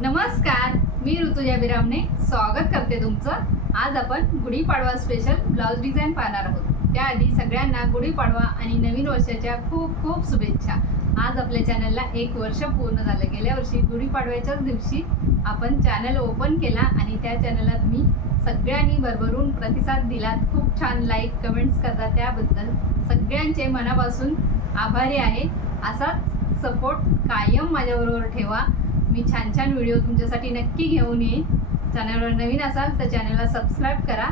नमस्कार मी ऋतुजा विरामने स्वागत करते तुमचं. आज आपण गुढीपाडवा स्पेशल ब्लाऊज डिझाईन पाहणार आहोत. त्याआधी सगळ्यांना गुढीपाडवा आणि नवीन वर्षाच्या खूप खूप शुभेच्छा. आज आपल्या चॅनलला एक वर्ष पूर्ण झालं. गेल्या वर्षी गुढीपाडव्याच्याच दिवशी आपण चॅनल ओपन केला आणि त्या चॅनलला तुम्ही सगळ्यांनी भरभरून प्रतिसाद दिलात खूप छान लाईक कमेंट्स करता त्याबद्दल. सगळ्यांचे मनापासून आभारी आहे. असाच सपोर्ट कायम माझ्याबरोबर ठेवा. मी छान छान व्हिडिओ तुमच्यासाठी नक्की घेऊन येईन. चॅनलवर नवीन असाल तर चॅनलला सबस्क्राईब करा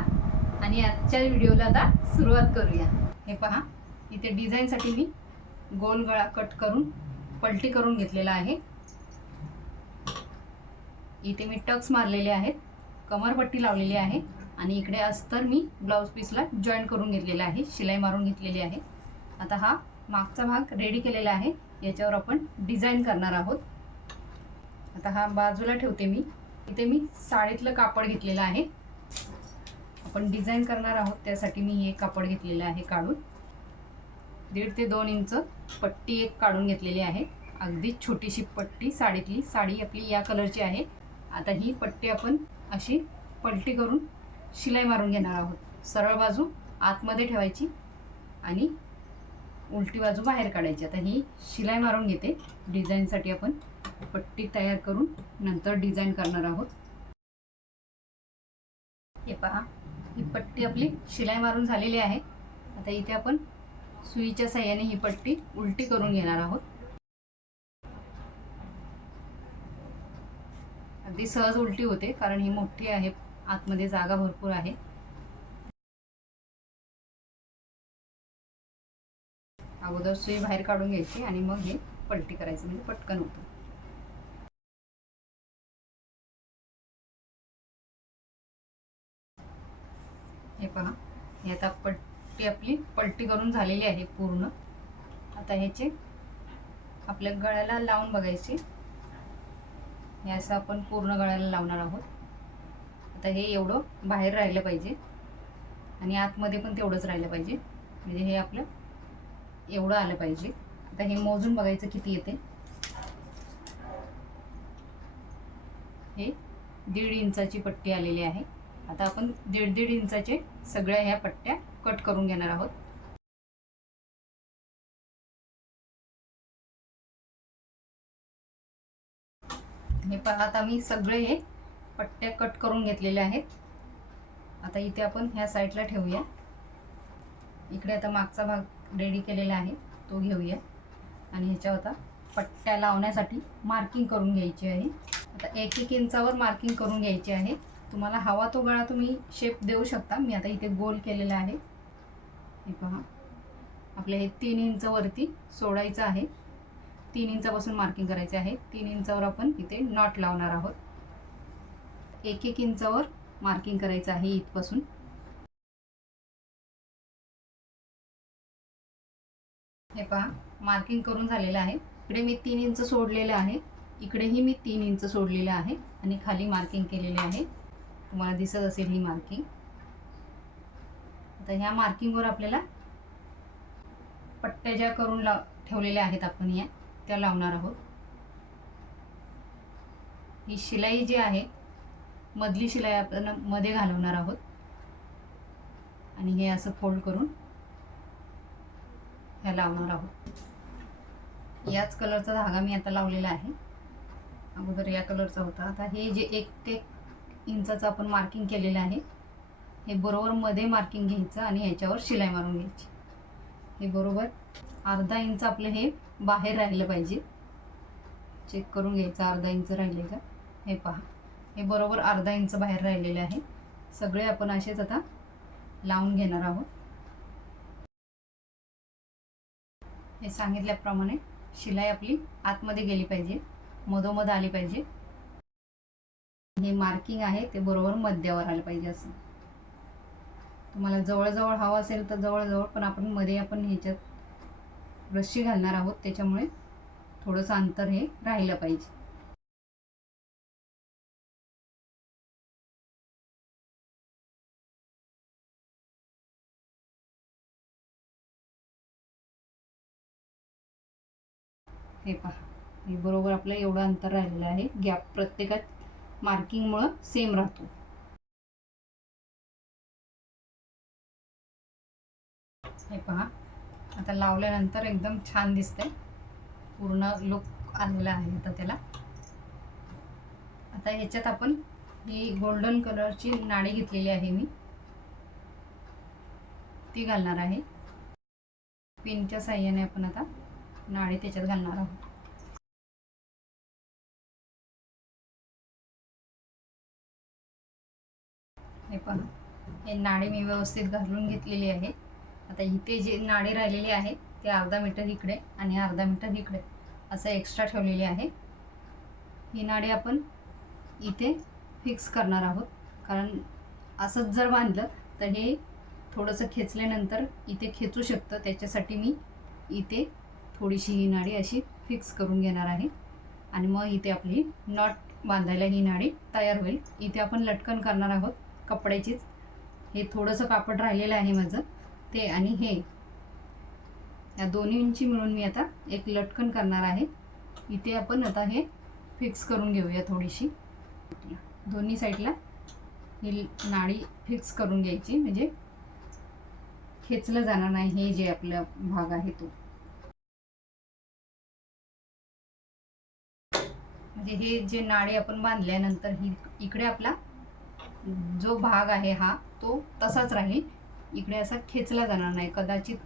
आणि आजच्या व्हिडिओला आता सुरुवात करूया. हे पहा इथे डिझाईनसाठी मी गोल गळा कट करून पलटी करून घेतलेला आहे. इथे मी टक्स मारलेले आहेत कमरपट्टी लावलेली आहे आणि इकडे अस्तर मी ब्लाऊज पीसला जॉईन करून घेतलेला आहे शिलाई मारून घेतलेली आहे. आता हा मागचा भाग रेडी केलेला आहे याच्यावर आपण डिझाईन करणार आहोत. आता हा बाजूला ठेवते मी. इथे मी साडीतलं कापड घेतलेलं आहे. आपण डिझाईन करणार आहोत त्यासाठी मी हे कापड घेतलेलं आहे काढून. दीड ते दोन इंच पट्टी एक काढून घेतलेली आहे. अगदी छोटीशी पट्टी साडीतली. साडी आपली या कलरची आहे. आता ही पट्टी आपण अशी पलटी करून शिलाई मारून घेणार आहोत. सरळ बाजू आतमध्ये ठेवायची आणि उलटी बाजू बाहेर काढायची. आता ही शिलाई मारून घेते. डिझाईनसाठी आपण पट्टी तयार करून नंतर डिझाईन करणार आहोत. हे पहा ही पट्टी आपली शिलाई मारून झालेली आहे. आता इथे आपण सुईच्या साह्याने ही पट्टी उलटी करून घेणार आहोत. अगदी सहज उलटी होते कारण ही मोठी आहे आतमध्ये जागा भरपूर आहे. अगोदर सुई बाहेर काढून घ्यायची आणि मग हे पलटी करायचं म्हणजे पटकन होतं. हे पहा. हे आता पट्टी आपली पलटी करून झालेली आहे पूर्ण. आता ह्याचे आपल्या गळ्याला लावून बघायचे. हे असं आपण पूर्ण गळ्याला लावणार आहोत. आता हे एवढं बाहेर राहिलं पाहिजे. आणि आतमध्ये पण तेवढंच राहिलं पाहिजे. म्हणजे हे आपलं एवढं आलं पाहिजे. आता हे मोजून बघायचं किती येते. हे दीड इंचाची पट्टी आलेली आहे. आता आपण दीड दीड इंचाचे सगळ्या ह्या पट्ट्या कट करून घेणार आहोत. हे पहा आता मी सगळे हे पट्ट्या कट करून घेतलेले आहेत. आता इथे आपण ह्या साईडला ठेवूया. इकडे आता मागचा भाग रेडी केलेला आहे तो घेऊया. आणि ह्याच्यावर आता पट्ट्या लावण्यासाठी मार्किंग करून घ्यायची आहे. आता एक एक इंचावर मार्किंग करून घ्यायची आहे. तुम्हाला हवा तो गळा तुम्ही शेप देऊ शकता. मी आता इथे गोल केलेला आहे. हे पहा. आपल्या हे तीन इंचवरती सोडायचं आहे. तीन इंचापासून मार्किंग करायचे आहे. तीन इंचावर आपण इथे नॉट लावणार आहोत. एक एक इंचावर मार्किंग करायचं आहे इथपासून. हे पहा. मार्किंग करून झालेलं आहे. इकडे मी तीन इंच सोडलेलं आहे. इकडेही मी तीन इंच सोडलेलं आहे. आणि खाली मार्किंग केलेले आहे. तुम्हाला दिसत असेल ही मार्किंग आता ह्या मार्किंगवर आपल्याला पट्ट्या ज्या करून लाव ठेवलेल्या आहेत आपण या त्या लावणार आहोत. ही शिलाई जी आहे मधली शिलाई आपण मध्ये घालवणार आहोत. आणि हे असं फोल्ड करून ह्या लावणार आहोत. याच कलरचा धागा मी आता लावलेला आहे. अगोदर या कलरचा होता. आता हे जे एक ते इंचाचं आपण मार्किंग केलेलं आहे. हे बरोबर मध्ये मार्किंग घ्यायचं आणि ह्याच्यावर शिलाई मारून घ्यायची. हे बरोबर अर्धा इंच आपलं हे बाहेर राहिलं पाहिजे. चेक करून घ्यायचं अर्धा इंच राहिले का? हे पहा. हे बरोबर अर्धा इंच बाहेर राहिलेले आहे. सगळे आपण असेच आता लावून घेणार आहोत. हे सांगितल्याप्रमाणे शिलाई आपली आतमध्ये गेली पाहिजे. मधोमध आली पाहिजे. हे मार्किंग आहे ते बरोबर मध्यावर आलं पाहिजे असं. तुम्हाला जवळजवळ हवं असेल तर जवळजवळ पण आपण मध्ये आपण ह्याच्यात रस्सी घालणार आहोत त्याच्यामुळे थोडंसं अंतर हे राहिलं पाहिजे. हे पहा हे बरोबर आपलं एवढं अंतर राहिलेलं आहे. गॅप प्रत्येकात मार्किंगमुळं सेम राहतो. हे पहा आता लावल्यानंतर एकदम छान दिसतंय. पूर्ण लुक आलेला आहे आता त्याला. आता ह्याच्यात आपण ही गोल्डन कलरची नाणी घेतलेली आहे मी. ती घालणार आहे. पिनच्या साह्याने आपण आता नाणी त्याच्यात घालणार आहोत. हे पहा. हे नाडे मी व्यवस्थित घालून घेतलेली आहे आता इथे जे नाडे राहिलेली आहे ते अर्धा मीटर इकडे आणि अर्धा मीटर इकडे असं एक्स्ट्रा ठेवलेली आहे. ही नाडी आपण इथे फिक्स करणार आहोत. कारण असंच जर बांधलं तर हे थोडंसं खेचल्यानंतर इथे खेचू शकतं. त्याच्यासाठी मी इथे थोडीशी ही नाडी अशी फिक्स करून घेणार आहे. आणि मग इथे आपली नॉट बांधायला ही नाडी तयार होईल. इथे आपण लटकन करणार आहोत. कपड्याचीच. हे थोडंसं कापड राहिलेलं आहे माझं. ते आणि हे. या दोन्हींची मिळून मी आता एक लटकन करणार आहे. इथे आपण आता हे फिक्स करून घेऊया थोडीशी. दोन्ही साईडला ही नाळी फिक्स करून घ्यायची. म्हणजे खेचलं जाणार नाही. हे जे आपला भाग आहे तो. म्हणजे हे जे नाळी आपण बांधल्यानंतर ही इकडे आपला जो भाग आहे हा तो तसाच राहील. इकडे असा खेचला जाणार नाही. कदाचित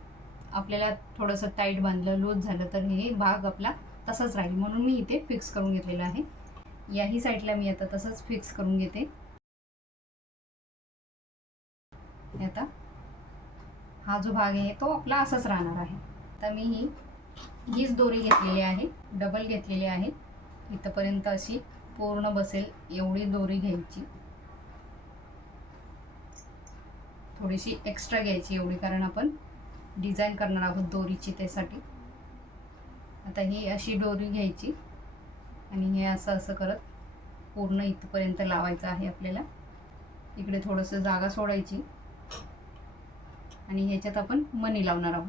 आपल्याला थोडंसं टाईट बांधलं लूज झालं तर हे भाग आपला तसाच राहील. म्हणून मी इथे फिक्स करून घेतलेला आहे. याही साईडला मी आता तसंच फिक्स करून घेते. आता हा जो भाग आहे तो आपला असाच राहणार आहे. आता मी ही हीच दोरी घेतलेली आहे. डबल घेतलेली आहे. इथंपर्यंत अशी पूर्ण बसेल एवढी दोरी घ्यायची. थोडीशी एक्स्ट्रा घ्यायची एवढी कारण आपण डिझाईन करणार आहोत दोरीची त्यासाठी. आता ही अशी दोरी घ्यायची आणि हे असं असं करत पूर्ण इथपर्यंत लावायचं आहे आपल्याला. इकडे थोडंसं जागा सोडायची आणि ह्याच्यात आपण मनी लावणार आहोत.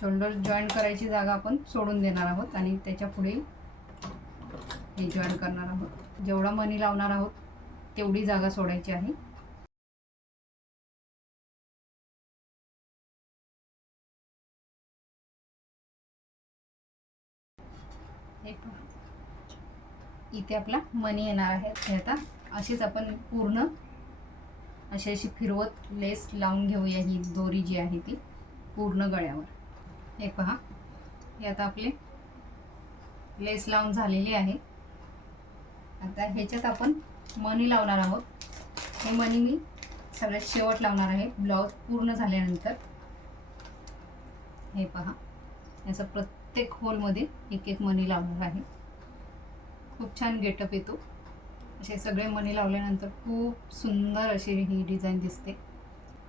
शोल्डर जॉईन करायची जागा आपण सोडून देणार आहोत आणि त्याच्या पुढे हे जॉईन करणार आहोत. जेवढा मनी लावणार आहोत तेवढी जागा सोडायची आहे. इथे आपला मनी येणार आहे. हे आता अशीच आपण पूर्ण अशी अशी फिरवत लेस लावून घेऊया ही दोरी जी आहे ती पूर्ण गळ्यावर. हे पहा हे आता आपले लेस लावून झालेली आहे. आता ह्याच्यात आपण मनी लावणार आहोत. हे मनी मी सगळ्यात शेवट लावणार आहे. ब्लाऊज पूर्ण झाल्यानंतर. हे पहा याचा प्रत्येक होलमध्ये एक एक मनी लावणार आहे. खूप छान गेटअप येतो. असे सगळे मणी लावल्यानंतर खूप सुंदर अशी ही डिझाईन दिसते.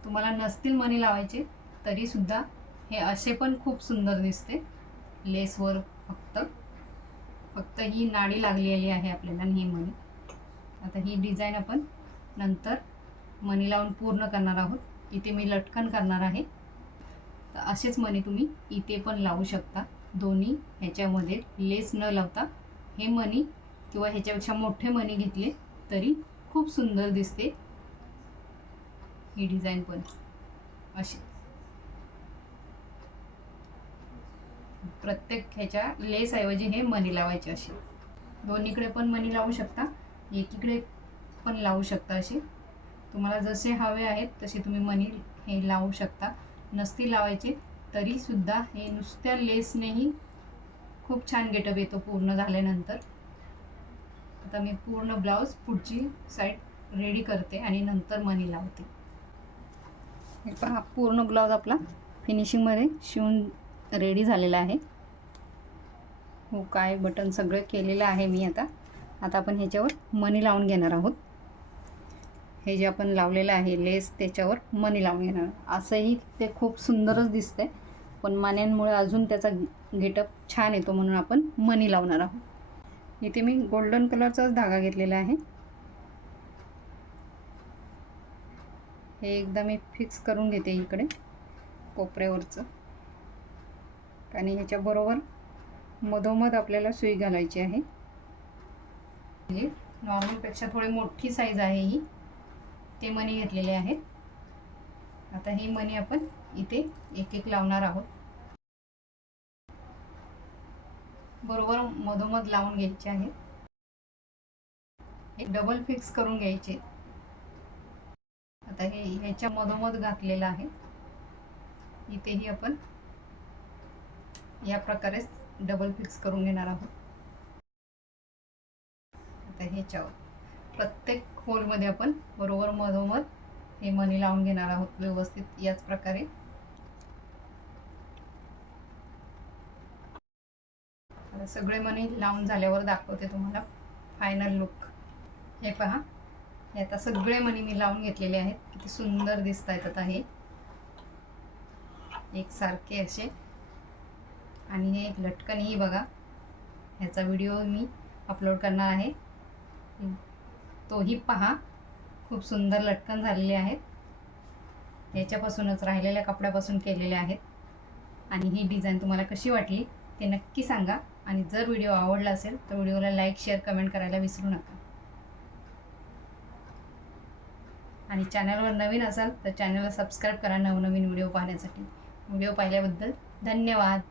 तुम्हाला नसतील मणी लावायचे तरीसुद्धा हे असे पण खूप सुंदर दिसते. लेसवर फक्त. फक्त ही नाडी लागलेली आहे आपल्याला ही मणी. आता ही डिझाईन आपण नंतर मणी लावून पूर्ण करणार आहोत. इथे मी लटकन करणार आहे. तर असेच मणी तुम्ही इथे पण लावू शकता. दोन्ही ह्याच्यामध्ये लेस न लावता हे मणी किंवा ह्याच्यापेक्षा मोठे मनी घेतले तरी खूप सुंदर दिसते ही डिझाईन पण. अशी. प्रत्येक ह्याच्या लेस ऐवजी हे मनी लावायचे असे. दोन्हीकडे पण मनी लावू शकता एकीकडे पण लावू शकता असे. तुम्हाला जसे हवे आहेत तसे तुम्ही मनी हे लावू शकता. नसती लावायचे तरीसुद्धा हे नुसत्या लेसनेही खूप छान गेटअप येतो पूर्ण झाल्यानंतर. आता मी पूर्ण ब्लाऊज पुढची साईड रेडी करते आणि नंतर मनी लावते. हे पहा पूर्ण ब्लाऊज आपला फिनिशिंगमध्ये शिवून रेडी झालेला आहे. हो काय बटन सगळं केलेलं आहे मी आता. आता आपण ह्याच्यावर मनी लावून घेणार आहोत. हे जे आपण लावलेलं आहे लेस त्याच्यावर मनी लावून घेणार असंही ते खूप सुंदरच दिसतंय पण मान्यांमुळे अजून त्याचा गेटअप छान येतो म्हणून आपण मनी लावणार आहोत. इथे मी गोल्डन कलरचाच धागा घेतलेला आहे. हे एकदा मी फिक्स करून घेते इकडे कोपऱ्यावरचं. आणि ह्याच्याबरोबर मधोमध आपल्याला सुई घालायची आहे. हे नॉर्मलपेक्षा थोडी मोठी साईज आहे ही. ते मणी घेतलेले आहेत. आता ही मणी आपण इथे एक एक लावणार आहोत. बरोबर मधोमध लावून घ्यायचे आहेत एक डबल फिक्स करून घ्यायचे. आता हे ह्याच्या मधोमध घातलेलं आहे. इथेही आपण या प्रकारे डबल फिक्स करून घेणार आहोत. आता ह्याच्यावर प्रत्येक होलमध्ये आपण बरोबर मधोमध हे मनी लावून घेणार आहोत व्यवस्थित याच प्रकारे. सगळे मणी लावून झाल्यावर दाखवते तुम्हाला. फायनल लुक हे पहा. हे आता सगळे मणी मी लावून घेतलेले आहेत. किती सुंदर दिसत आहेत आता हे. एकसारखे असे. आणि हे लटकनही बघा. ह्याचा व्हिडिओ मी अपलोड करणार आहे. तोही पहा. खूप सुंदर लटकन झालेले आहेत. याच्यापासूनच राहिलेल्या कपड्यापासून केलेले आहेत. आणि ही डिझाईन तुम्हाला कशी वाटली ते नक्की सांगा. आणि जर व्हिडिओ आवडला असेल तर व्हिडिओला लाईक शेअर कमेंट करायला विसरू नका. आणि चॅनलवर नवीन असाल तर चॅनलला सबस्क्राईब करा नवनवीन व्हिडिओ पाहण्यासाठी. व्हिडिओ पाहिल्याबद्दल धन्यवाद.